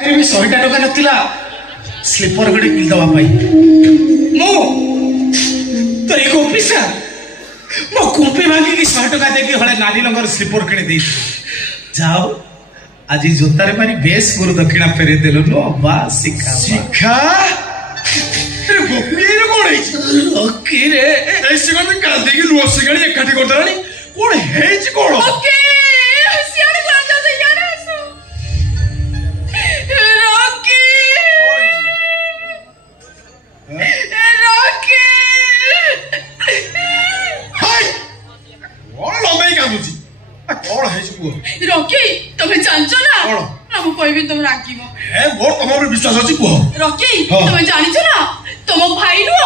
अरे भी 100 टका नथिला स्लीपर गडी पिल दवा पाई मो तो एक ऑफिसर मो कुंपी भांगी की 100 टका देके हळे नाली नगर स्लीपर किने दे जाओ आज जोतारे मारी बेस गुरु दक्षिणा फेरे देलो नो बा शिखा शिखा अरे गोपी रे कोण है ओके रे ऐसे कोन का देगी लो सिगड़ी इकट्ठी कर दरानी कोण है जी कोण ओके सियाने कोण जाते यार रॉकी रॉकी हाय कोण लंबाई का बुझी कोण है जी को रॉकी तुम्हें जानछो ना कोण ना मु कहबी तुम राखीबो ए मोर तमर विश्वास अछि को रॉकी तुम्हें जानिछो ना तुम भाई नो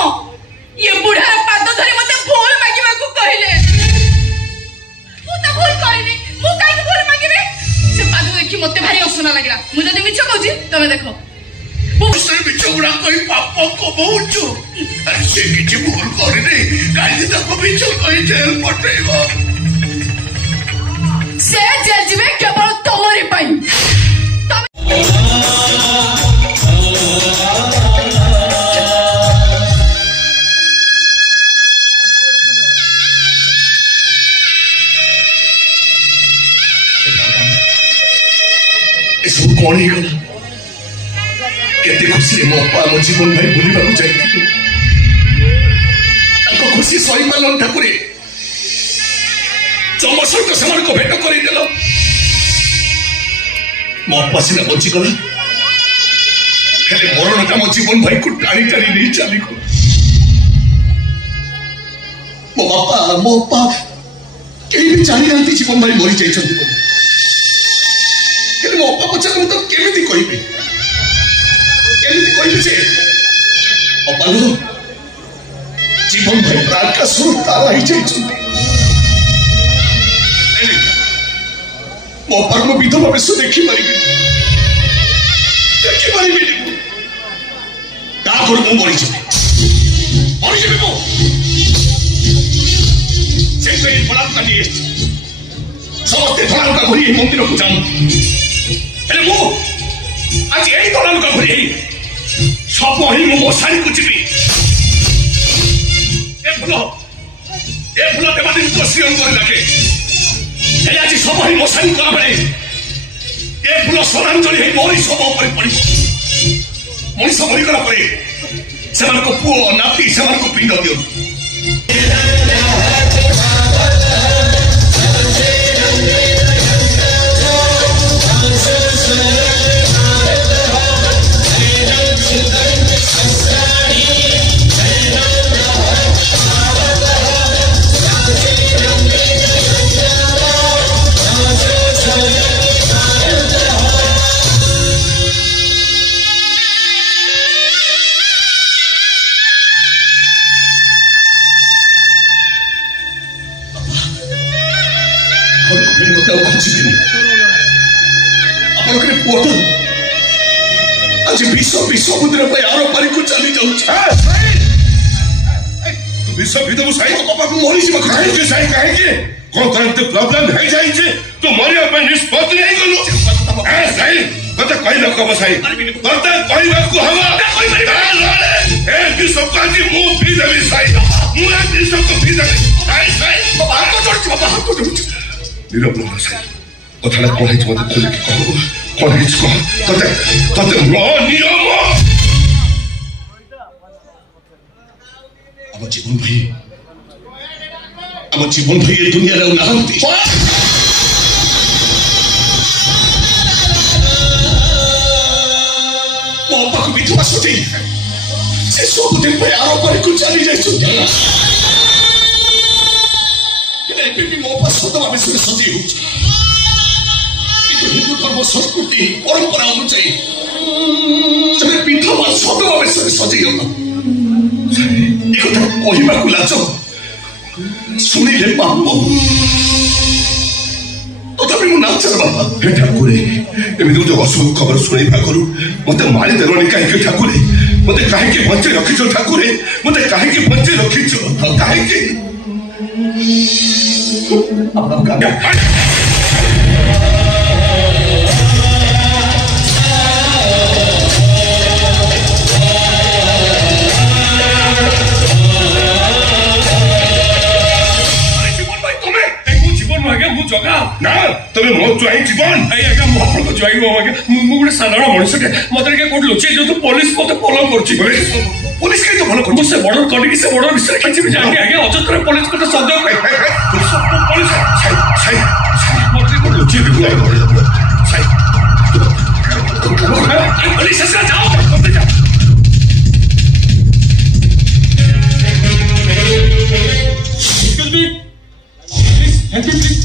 ये बुढ़ा पाद धरे मते भूल मागिबा को कहले मु त भूल कहली मु काई भूल मागिबे से पाद देखि मते भारी असना लागला मु जदी मिछ कहूची तमे देखो मु सर बिचौड़ा कोई पाप को बहुचु अरे से किछि भूल करे नै काई तक बिचौ कोई जेल पटेबो से जेल जीवे केवल तमरे पाई कौन ही गला केते खुशी रे मो अपा जीवन भाई भूलिबा को जाई ताको खुशी सही पालन ठाकुरे चमसर को समान को भेट करी देलो मो अपा सिना बची गला हेले मरण का मो जीवन भाई को टाणी टाणी नहीं चली को मो अपा केही भी जानी जानती जीवन भाई मरी जाई छथि बोली मो अपा पछा तो केमिति कहबे से अपालो जीवन भाई प्राण का सुर तारा ही जाई मो परम विधवा बेस देखि मारिबे ता कर मु मरि जेबे मो से पे फलाम का दिए समस्त फलाम का घरी मंदिर को जाऊं हेले मु आज यही फलाम का घरी सब ही मु बसाई को जीबी ए फुल देवा दिन को सियन कर लागे हेले आज सब ही बसाई करा बेले ए फुल सरांजलि हे मोरी सब ऊपर पड़ी मनीष मरी गला परे सेमान को पुओ नाती सेमान को पिंड दियो आज विश्व समुद्र पर यार पारी को चली जाऊ विश्व विधव साई पापा को मरी जीव काहे के साई काहे के कोन तरह ते प्रॉब्लम है जाई जे तो मरिया पे निष्पत्ति नहीं गलो ए साई बता कोई न को साई बता कोई बात को हवा कोई मरी ए विश्व का जी मुंह पी दे साई मुंह विश्व को पी दे साई बाबा को जोड़ बाबा को जोड़ नीरव न साई कथाला कोन है मते खोल के कहो कोन है को तते रो नियम अब जीवन भाई ये दुनिया रे नाहंती मो पाक विधवा सती से सब दिन पे आरो पर को चली जाय छु ये भी मो पास सदवा में सती हो हिंदू धर्म संस्कृति परंपरा अनुसार जब विधवा सदवा में सजी हो एक कथा कहबा को लाज सुनिले पाप तथापि मु नाचर बाबा हे ठाकुरे एमि जो असुख खबर सुनिबा करू मते मारी देलनी काहे के ठाकुरे मते काहे के बंचे रखिछो ठाकुरे मते काहे के बंचे रखिछो काहे के तबे मो ज्वाइन जीवन आज्ञा मो आपन को ज्वाइन हो आज्ञा मु गुटे साधारण मनुष्य के मते के कोड लुचे जो तो पुलिस मते फॉलो करछि पुलिस के तो फॉलो कर मुझसे बॉर्डर कॉडी से बॉर्डर विषय किछि भी जानि आज्ञा अजत्र पुलिस को तो संदेह पुलिस साई मते कोड लुचे भी बुलाई साई पुलिस से जाओ करते जाओ excuse me please help me please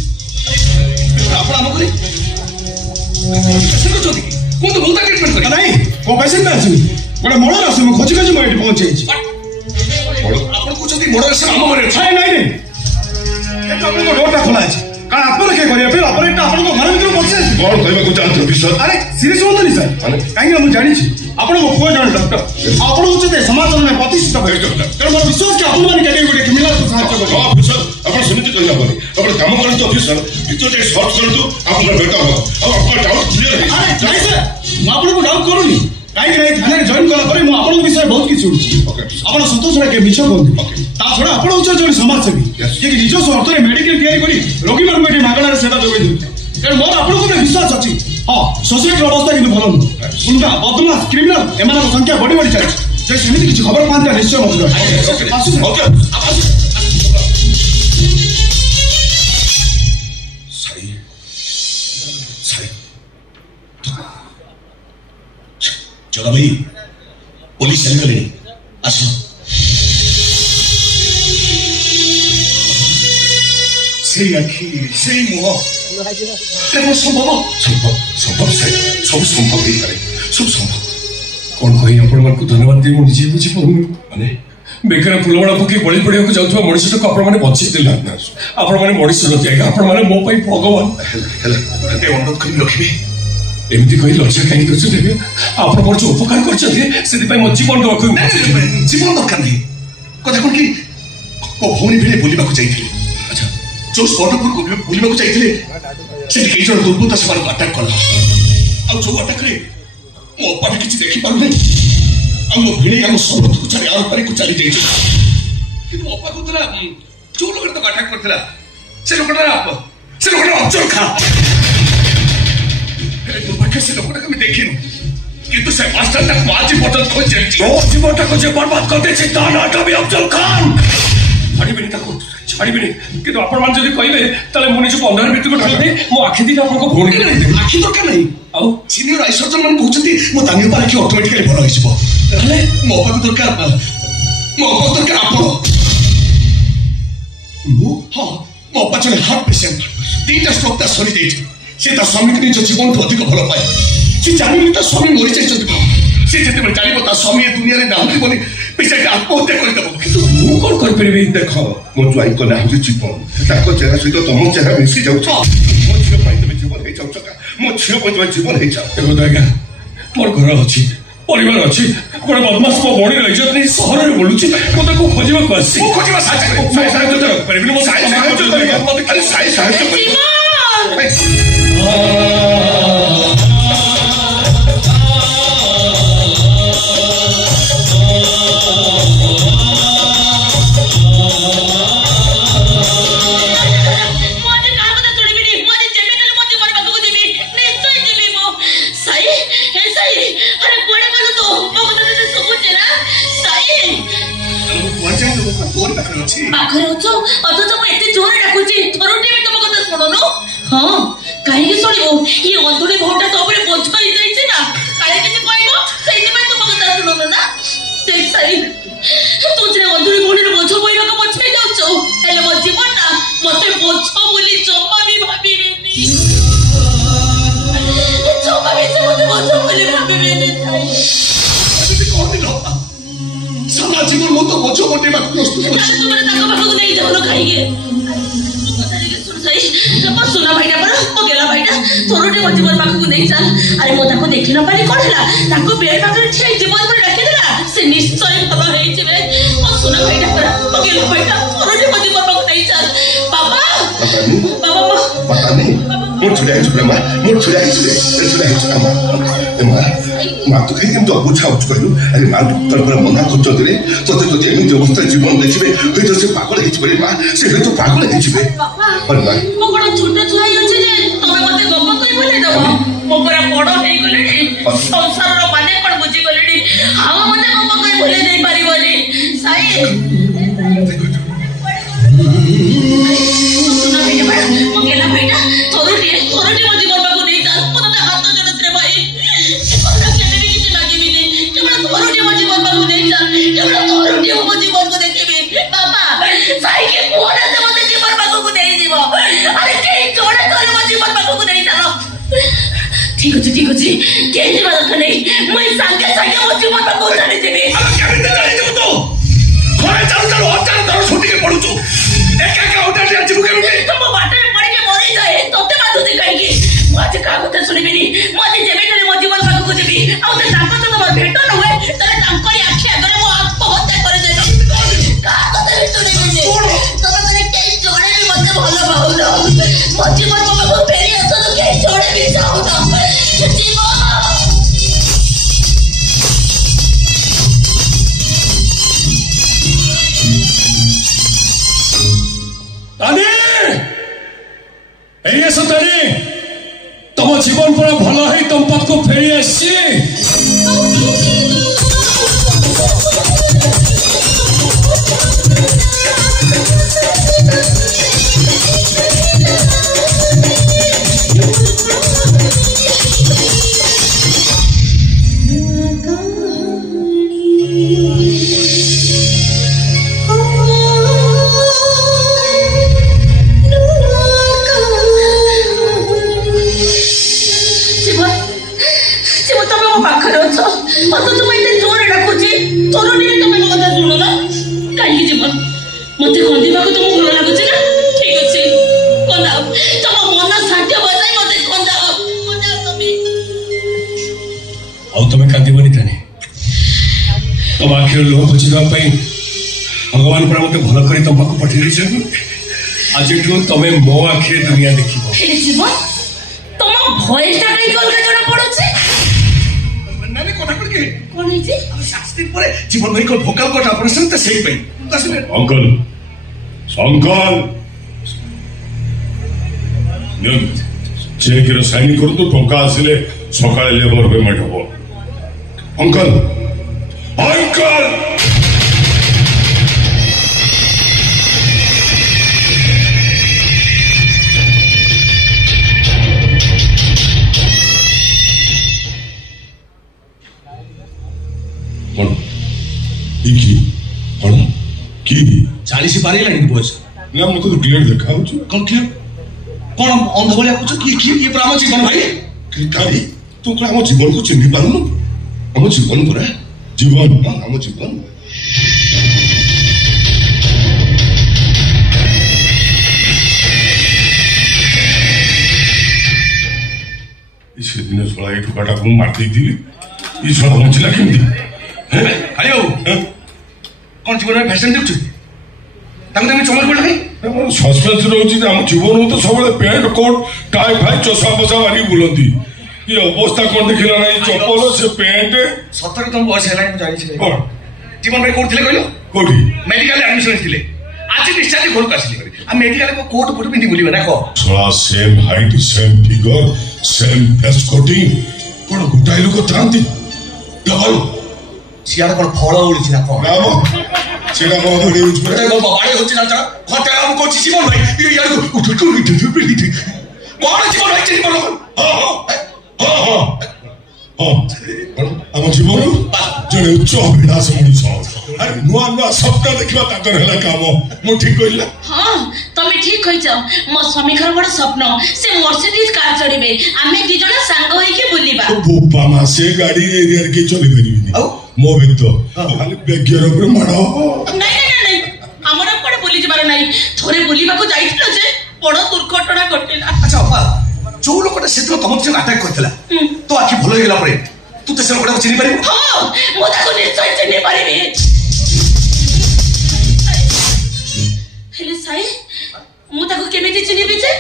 ଆପଣ ଆମ କରି କରୁଛନ୍ତି ମୁଁ ତ ବହୁତ ଟ୍ରିଟମେଣ୍ଟ କରି ନାଇଁ ମୋ ପେସେଣ୍ଟ ଅଛି ଗୋଟେ ମର୍ଡର ଅଛି ମୁଁ ଖୋଜି ଖୋଜି ମୁଁ ଏଠି ପହଞ୍ଚିଯାଇଛି ଆପଣ କହୁଛନ୍ତି ମର୍ଡର ସେ ଆମ ଘରେ ଅଛି ନାଇଁ ନାଇଁ ନାଇଁ କିନ୍ତୁ ଆପଣଙ୍କ ଡୋରଟା ଖୋଲା ଅଛି କାରଣ ଆତ୍ମରକ୍ଷା କରିବା ପାଇଁ ଅପରେଟଟା ଆପଣଙ୍କ ଘର ଭିତରୁ ପଶିଯାଇଛି କଣ କହିବାକୁ ଚାହୁଁଛ ଅଫିସର ଆରେ ସିରିୟସ୍ ହୁଅନ୍ତୁନି ସାର୍ କାହିଁକି ମୁଁ ଜାଣିଛି ଆପଣଙ୍କ ପୁଅ ଜଣେ ଡକ୍ଟର ଆପଣ ହଉଛନ୍ତି ସମାଜରେ ପ୍ରତିଷ୍ଠିତ ତେଣୁ ମୋର ବିଶ୍ୱାସ କି ଆପଣମାନେ କେବେ ଗୋଟେ କ୍ରିମିନାଲକୁ ସାହାଯ୍ୟ କରିବେ ଅଫିସର ଆପଣ ସେମିତି କହିହେବନି ଆପଣ କାମ କରନ୍ତୁ ଅଫିସର ଭିତରେ ଯାଇ ସର୍ଚ୍ଚ କରନ୍ତୁ ଆପଣଙ୍କର ବେଟର ହବ ଆଉ ଆପଣଙ୍କ ଡାଉଟ୍ କ୍ଲିୟର ନାଇଁ ସାର୍ ମୁଁ ଆପଣଙ୍କୁ ଡାଉଟ୍ କରୁନି କାହିଁକି ନାଇଁ ଥାନାରେ ଜଏନ୍ କଲା ପରେ ମୁଁ ଆପଣଙ୍କ ବିଷୟରେ ବହୁତ କିଛି ଶୁଣିଛି ଆପଣ ସତ ଛଡ଼ା କିଏ ମିଛ କୁହନ୍ତି ତା ଛଡ଼ା ଆପଣ ହେଉଛନ୍ତି ଜଣେ ସମାଜସେବୀ ଯିଏକି ନିଜ ସ୍ୱାର୍ଥରେ ମେଡିକାଲ ତିଆରି କରି ରୋଗୀମାନଙ୍କୁ ଏଠି ମାଗଣାରେ ସେବା ଯୋଗାଇ ଦେଉଛି ତେଣୁ ମୋର ଆପଣଙ୍କ ଉପରେ ବିଶ୍ୱାସ ଅଛି ହଁ ସୋସାଇଟିର ଅବସ୍ଥା କିନ୍ତୁ ଭଲ ନୁହେଁ ଗୁଣ୍ଡା ବଦମାସ କ୍ରିମିନାଲ ଏମାନଙ୍କ ସଂଖ୍ୟା ବଢି ବଢି ଚାଲିଛି ଯେ ସେମିତି କିଛି ଖବର ପାଆନ୍ତି ନିଶ୍ଚୟ ମଧ୍ୟ जगा भाई पुलिस चल गई आसो से आखि से मुह संभव संभव संभव सब संभव नहीं पारे सब संभव कौन कही आपण मन को धन्यवाद दे मु निजे बुझी पाउनु माने बेकरा फुलवाड़ा पकी बळी पड़िया को जाउथवा मनुष्य को आपण माने बच्ची दिला आपण माने मनुष्य नथि आगे आपण माने मो पई भगवान हेला ते अनुरोध करी रखिबे एमती कही लज्जा कहीं कर आप जो उपकार कर मो जीवन जीवन दरकार नहीं कथा कौन कि मो भौणी भिड़े बुलवा जाइए अच्छा जो स्पॉट पर बुलवा जाइए से कई जन दुर्बृत्त से अटाक कला आ जो अटाक मो अपा भी किसी देखी पार नहीं मो भिड़े आम सर्वत को चली आर पारी को चली जाइए कि मो अपा को जो लोग अटाक करता से लोग अफजल खां दुर्भाग्य से लोगों को देखिनु किंतु से मास्टर तक आज पर्यटन खोज चलती ओ जीवनटा को जे बर्बाद करते छे ता नाटा भी अफजल खान छाड़ीबेनी ताको छाड़ीबेनी किंतु आपण मान जदी कहबे तले मुनि जो अंधार भीतर को ढालबे मो आखि दिला आपन को भोणी आखि दरकार नहीं आ सीनियर आई सर्जन मन कहउछंती मो तानी पर आखि ऑटोमेटिकली भलो होइसबो तले मो पाक दरकार आपण मो हां मो पाचले हार्ट पेशेंट तीनटा स्ट्रोक ता सरी देछि से स्वामी को निज जीवन तो अधिक भल पाए से जानी स्वामी मरी जाइए से जिते जान स्वामी दुनिया में ना बोली पेशेंट आत्महत्या करदेव कि कौन करी देख मो ज्वाइन को ना हूँ जीवन चेहरा सहित तुम चेहरा मिसी जाऊ मो झील तुम जीवन हो जाऊ मो झील तुम जीवन हो जाऊ आज्ञा मोर घर अच्छी परिवार अच्छी गोटे बदमाश मो बड़ी इज्जत नहीं सहर में बोलूँ मत खोजा पाखरे अछो अथच म एते जोर डाकुची थरोटी भी तुम कथा सुननो हां काहे के सुनिबो ये अंधुडी भोटा तो ऊपर बोझ होई जाईছে ना काहे के कहबो सेति में तुम कथा सुननो ना देख साई तू जे अंधुडी भोटी रे बोझ बोइरा को पछे जाउछो हेले मो जीवन ना मते बोझ बोली जम्मा भी भाबी रेनी जम्मा भी से मते बोझ बोली भाबी रेनी ताई अभी कौन दिलो सारा जीवन मो तो बोझ बोटे बाक प्रस्तुत तुमरे ताका बाकू नहीं जानो खाइए सुना भाईटा पर ओ गेला भाईटा थोरोटे मो जीवन बाकू नहीं चल अरे मो ताको देखि न पाली कोन हला ताको बेड पाखरे छे जीवन पर डाके देला से निश्चय भलो हेइ छे ओ सुना भाईटा पर ओ गेला भाईटा थोरोटे मो जीवन बाकू नहीं चल बाबा बाबा पता नहीं मोर छुड़ा है माँ मोर छुड़ा है माँ तो कहीं तो बुझा कहलु अरे माँ डॉक्टर पर मना कर दे तो एमती अवस्था जीवन देखिए हुई तो से पागल है माँ से तो पागल है बापा मो बड़ा छोटा छुआई अछि जे तमे मते गप कई बोले दबो मो पूरा बड़ हे गलेनी संसार रो माने कोन बुझी गलेनी हां मते गप कई बोले नहीं परिबोनी साई सुना बेटा मंगेला बेटा थोरटी मो जीवन बाबू नहीं जा पता हाथ जोड़त रे भाई पता केने भी किछ लागे भी नहीं केवल थोरटी मो जीवन बाबू नहीं जा केवल थोरटी मो जीवन को देखिबे बाबा साई के कोन से मते जीवन बाबू को नहीं जीवो अरे के जोड़े तोरे मो जीवन बाबू को नहीं चलो ठीक अछि के जीवन दरकार नहीं मैं संगे मो जीवन बाबू जाने देबी केमिते जाने देबो तो घरे चल हजार दर छुटी के पड़ू छु एक होटल रे जीव के तुम बाटे में पड़ के मरी जाए तोते बातू दे कहीं आज का কথা শুনিবিনি মতে যেবে তলে মো জীবন পাখু দেবি আউ তে তাঙ্ক তো তোমার ভেট ন হয় তলে তাঙ্করি আখি আগরে মো আত্মহত্যা করে দেলো কা কথা শুনিবিনি তবে করে কেই জড়ে বি মতে ভালো ভাউলো মো জীবন পাখু ফেরি আছো তো কেই জড়ে বি যাও না জীবন तानी ए सतानी तुम जीवन पर भल है तुम पद को फेरी आसी मते खंदिबा को तुम भल लागुछ ना ठीक अछि कोंदा तुम मन साध्य बजाई मते कोंदा तुमी और तुम्हें कांदिबनी ताने तुम आखिर लोह बुझिबा पई भगवान पर मते भल करी तुम को पठेली छ आज तुम मो आखिर दुनिया देखिबो हे जीवन तुम भयस ता कई कल का जणा पड़छ नानी कोठा पड़ के कोन है जी शास्त्री परे जीवन भाई को भोकाल कोठा ऑपरेशन त सही पई अंकल संकल चेक साइन कर तो टंका आसिले सकाळे लेबर पेमेंट हो अंकल अंकल कौन कौन की 40 पारी लाइन बॉयस ना मुझे तो क्लियर देखा हो कौन क्लियर कौन अंध भलिया कुछ की ये पर हम जीवन भाई काली तू को हम जीवन को चिन्ह पारुनु हम जीवन परा जीवन हम जीवन इस दिन सोला एक टुकड़ा को मार दी थी ये सोला पहुंचला केमती हैं आयो कौन जीवन में फैशन देखु ताको तमे चमर पड़ला भाई सस्पेंस रहउची हम जीवन तो सब पैंट कोट टाई फाई चोसा बसा मारी बुलंदी ये अवस्था कोन देखिला नाही चप्पल से पैंट सतर तुम बॉयस हेला जानि छै कोन जीवन भाई कोट थिले कहलो कोठी मेडिकल एडमिशन थिले आज डिस्चार्ज घर को आसिले आ मेडिकल को कोट कोट पिंदी बुलिबे ना को थोड़ा same height same figure same face cutting कोन गुटाई लोक थांती डबल सियार कोन फळ उळिछि ना कोन नाम सेना को धरे उठ गोटे गो बाबाडे होछि ना ता घटे हम को जीवन भाई ये यार को उठ पिंदी कोन जीवन भाई चिनि बोलो हम जीवन जड़े उच्च अभिलाष मनुष्य अरे नुआ नुआ सपना देखा ताकर हला काम मु ठीक कहला हां तमे ठीक कहिछ मो स्वामीकर बड़ स्वप्न से मर्सिडीज कार चढ़िबे आमे दी जणा संग होई के बुलिबा बोपा मा से गाड़ी एरिया के चली परिबिनी मो बेतो खाली बेगियर ऊपर मारो नहीं हमरा कोड बुली जबार नहीं थोरे बुलिबा को जाइथिलो जे बड़ दुर्घटना घटिला अच्छा अपा जो लोकटा सेतो तमक जे अटैक करथला तो आखि भलो गेला परे तू ते से लोकटा को चिनि पारिबो हां मो ताको निश्चय चिनि पारिबे हेले साई मु ताको केमिति चिनिबे जे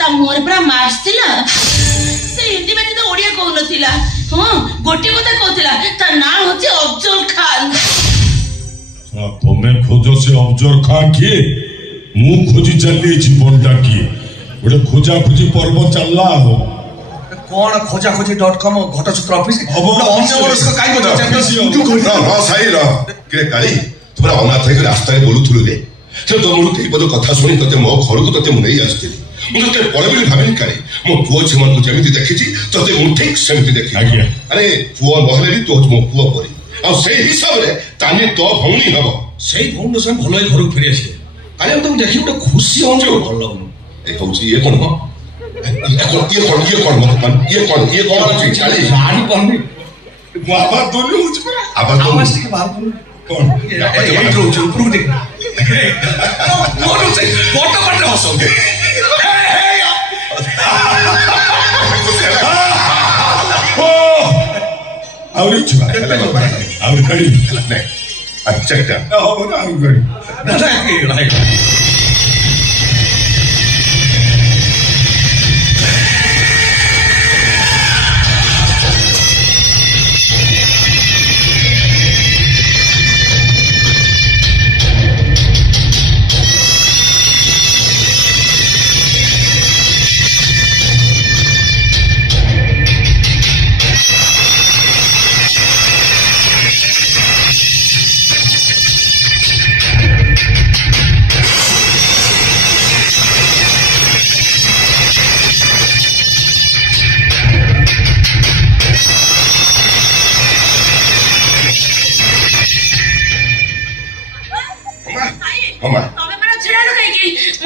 ता मोर पूरा मार्क्स थिला तुम्हें खोजो से अफजर खां किए मु खोजी चली जीवनटा किए गोटे खोजा खोजी पर्व चलला कौन खोजाखोजी.com घटचित्र ऑफिस तुम्हारा अनाथ है रास्ता बोलुलु रे से तुम पद कथा शुणी ते मो घर को ते नहीं आसती मुझे पड़े भाविनी काले मो पुओ झी मन जमी देखी ते ठीक सेमती देखी अरे पुओ नहले भी तो मो पुओ परी आ हिसाब से तानी तो भौणी हम से भौणी से भल घर को फेरी आसे अरे तुम देखी गोटे खुशी हो भल लगुन ये कौन ये कौन जानी पानी आवाज दोनी आवाज के बाहर कौन ऊपर देख फोटो पट हसोगे और कड़ी अच्छा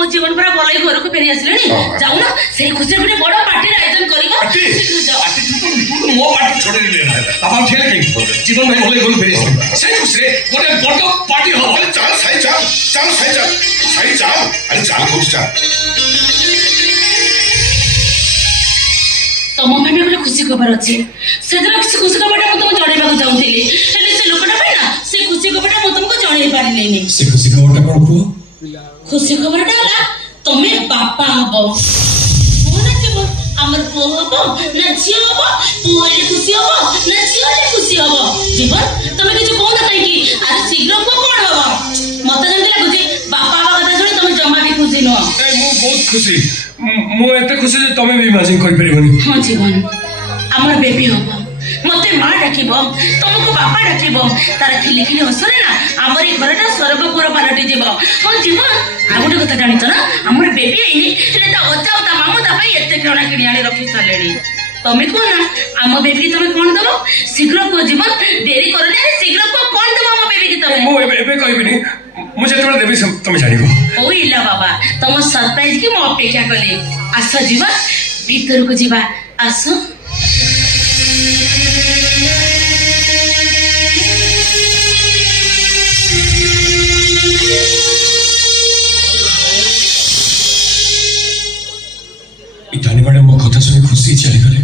जीवन पूरा भल घर को फेरी आसिले जाऊ ना से खुशी गोटे बड़ पार्टी आयोजन मो पार्टी छोड़ जीवन भाई भल घर फेरी आसिले खुशी गोटे बड़ पार्टी हम चल साई चल अरे चल कुछ चल तुम मैंने गोटे खुशी खबर अच्छी से खुशी खबर तुमको जन चाहूली से लोकटा ना से खुशी खबर तुमको जन पारि से खुशी खबर कौन कह खुशी खबर तुम्हें बापा हम आमर पुओ हम ना झी हम पुओ खुशी हम ना झी खुशी हम जीवन तुम किसी कौन कहीं अरे शीघ्र पुओ कौन हम मत जमी लगुच बापा कथा शुणी तुम जमा भी खुशी नुह बहुत खुशी मुझे खुशी तुम भी इमेजिन कर हाँ जीवन आमर बेबी हम मत माँ डाक तुमको बापा डाक तार खिली खिली हसरे ना आमर घर स्वर्गपुर पलटि जीव हाँ जीवन आ गोटे कथा जानी ना आमर बेबी है अजा और मामू एत खेलना कि आनी रखी सारे तुम्हें कह ना आम बेबी तुम्हें कौन दब शीघ्र कह जीवन डेरी कर शीघ्र कह कौन दब आम बेबी की तुम्हें कहबी मुझे देवी तुम जान ओ इला बाबा तुम सरप्राइज की मु अपेक्षा कली आस जीवन भीतर को जीवा आस इटानी मैडम मो कथा शुणी खुशी चलीगले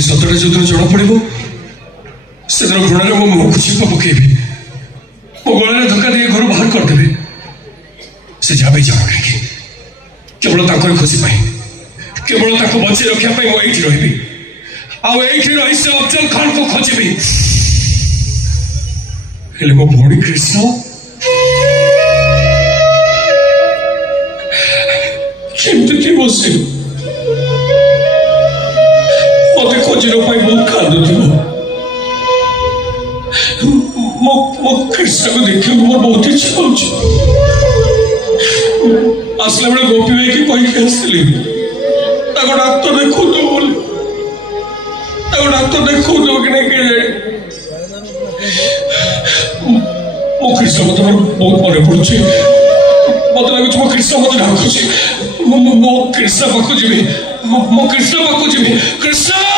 सतटा जो दिन जना पड़ो से दिन घृणा मो मुह को चिप पकेबी मो गला धक्का दिए घर बाहर करदेवी से जहाँ भी जाओ कहीं केवल खुशी केवल बचे रखापी मुझे रही रही से अफजल खान को खोजी मो भौणी कृष्ण केमती बस मत खोजर बहुत कांदुव मो कृष्ण को देखिए मोर बहुत इच्छा हो आसला बेले गोपी भाई की कहीकि आसली डाक्तर देखो डाक्तर देखो कि नहीं के मो कृष्ण मत बहुत मन पड़ुचे मत लगुच मो कृष्ण मत डाकुची मो कृष्ण पाखु जीवी मो कृष्ण पाखु जीवी कृष्ण